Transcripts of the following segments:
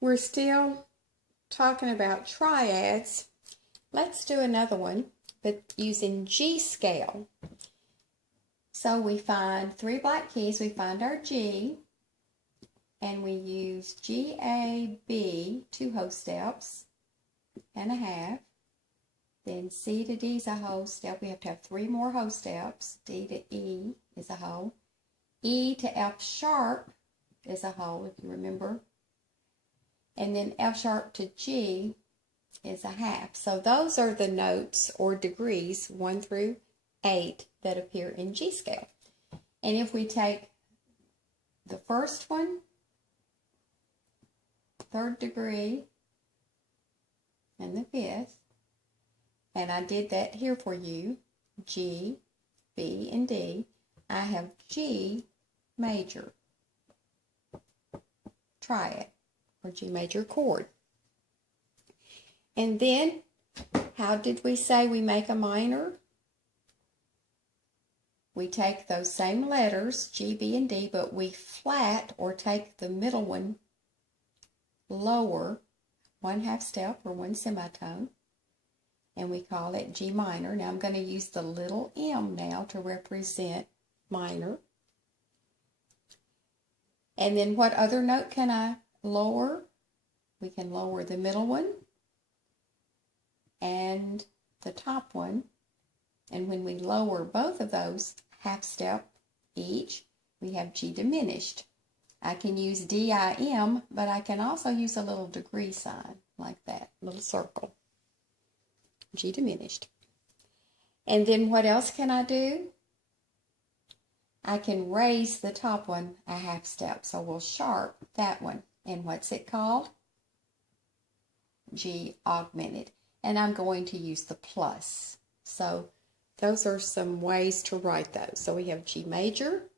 We're still talking about triads. Let's do another one, but using G scale. So we find 3 black keys, we find our G, and we use G, A, B, 2 whole steps and a half. Then C to D is a whole step. We have to have 3 more whole steps. D to E is a whole. E to F sharp is a whole, if you remember. And then F sharp to G is a half. So those are the notes or degrees 1 through 8 that appear in G scale. And if we take the first one, 3rd degree, and the 5th, and I did that here for you, G, B, and D, I have G major triad, or G major chord. And then, how did we say we make a minor? We take those same letters, G, B, and D, but we flat, or take the middle one lower, 1/2 step or 1 semitone, and we call it G minor. Now I'm going to use the little m now to represent minor. And then what other note can I lower? We can lower the middle one and the top one. And when we lower both of those 1/2 step each, we have G diminished. I can use D-I-M, but I can also use a little degree sign like that, little circle. G diminished. And then what else can I do? I can raise the top one 1/2 step. So we'll sharp that one. And what's it called? G augmented. And I'm going to use the plus. So those are some ways to write those. So we have G major,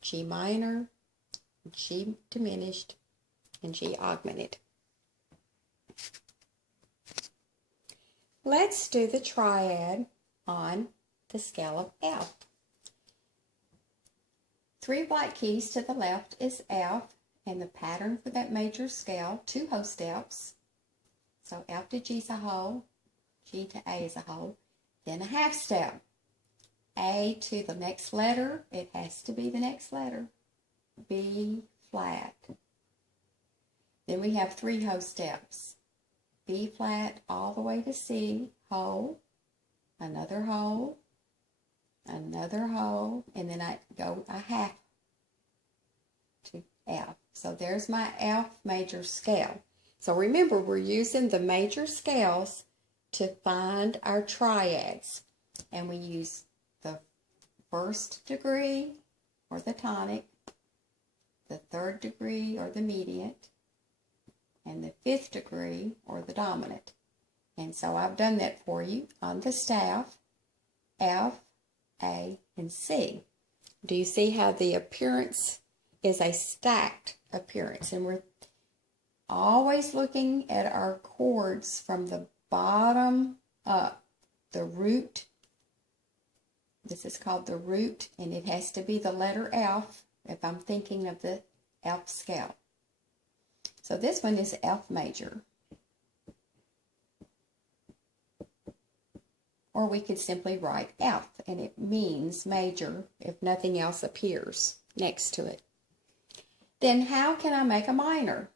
G minor, G diminished, and G augmented. Let's do the triad on the scale of F. 3 black keys to the left is F, and the pattern for that major scale, 2 whole steps. So F to G is a whole, G to A is a whole, then a 1/2 step. A to the next letter, it has to be the next letter, B flat. Then we have 3 whole steps. B flat all the way to C, whole, another whole, and then I go a 1/2 to F. So there's my F major scale. So remember, we're using the major scales to find our triads. And we use the 1st degree, or the tonic, the 3rd degree, or the mediant, and the 5th degree, or the dominant. And so I've done that for you on the staff, F, A, and C. Do you see how the appearance is a stacked appearance? And we're always looking at our chords from the bottom up. The root, this is called the root, and it has to be the letter F if I'm thinking of the F scale. So this one is F major. Or we could simply write F, and it means major if nothing else appears next to it. Then how can I make a minor?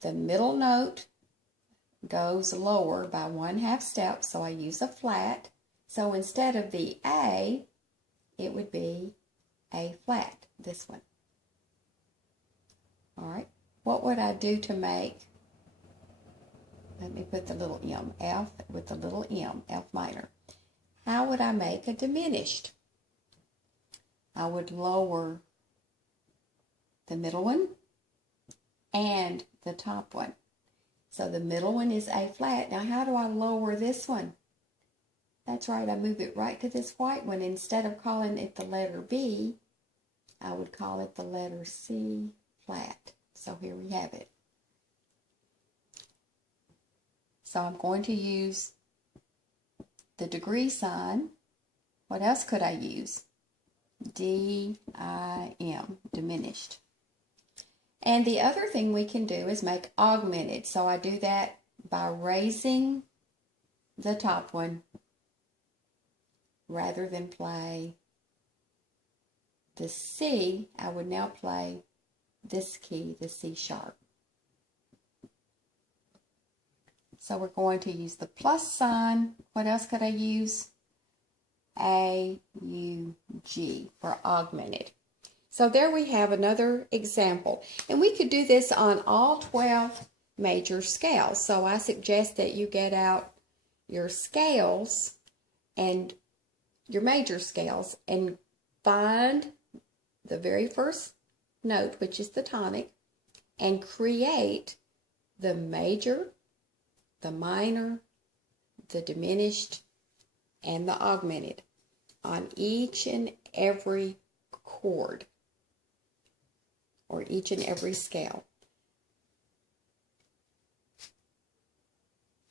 The middle note goes lower by 1/2 step, so I use a flat. So instead of the A, it would be A flat, this one. All right. What would I do to make, let me put the little M, F with the little M, F minor. How would I make a diminished? I would lower the middle one and the top one. So the middle one is A flat. Now how do I lower this one? That's right, I move it right to this white one. Instead of calling it the letter B, I would call it the letter C flat. So here we have it. So I'm going to use the degree sign. What else could I use? D-I-M, diminished. And the other thing we can do is make augmented. So I do that by raising the top one rather than play the C. I would now play this key, the C sharp. So we're going to use the plus sign. What else could I use? A, U, G for augmented. So there we have another example. And we could do this on all 12 major scales. So I suggest that you get out your scales and your major scales and find the very first note, which is the tonic, and create the major, the minor, the diminished, and the augmented on each and every chord or each and every scale.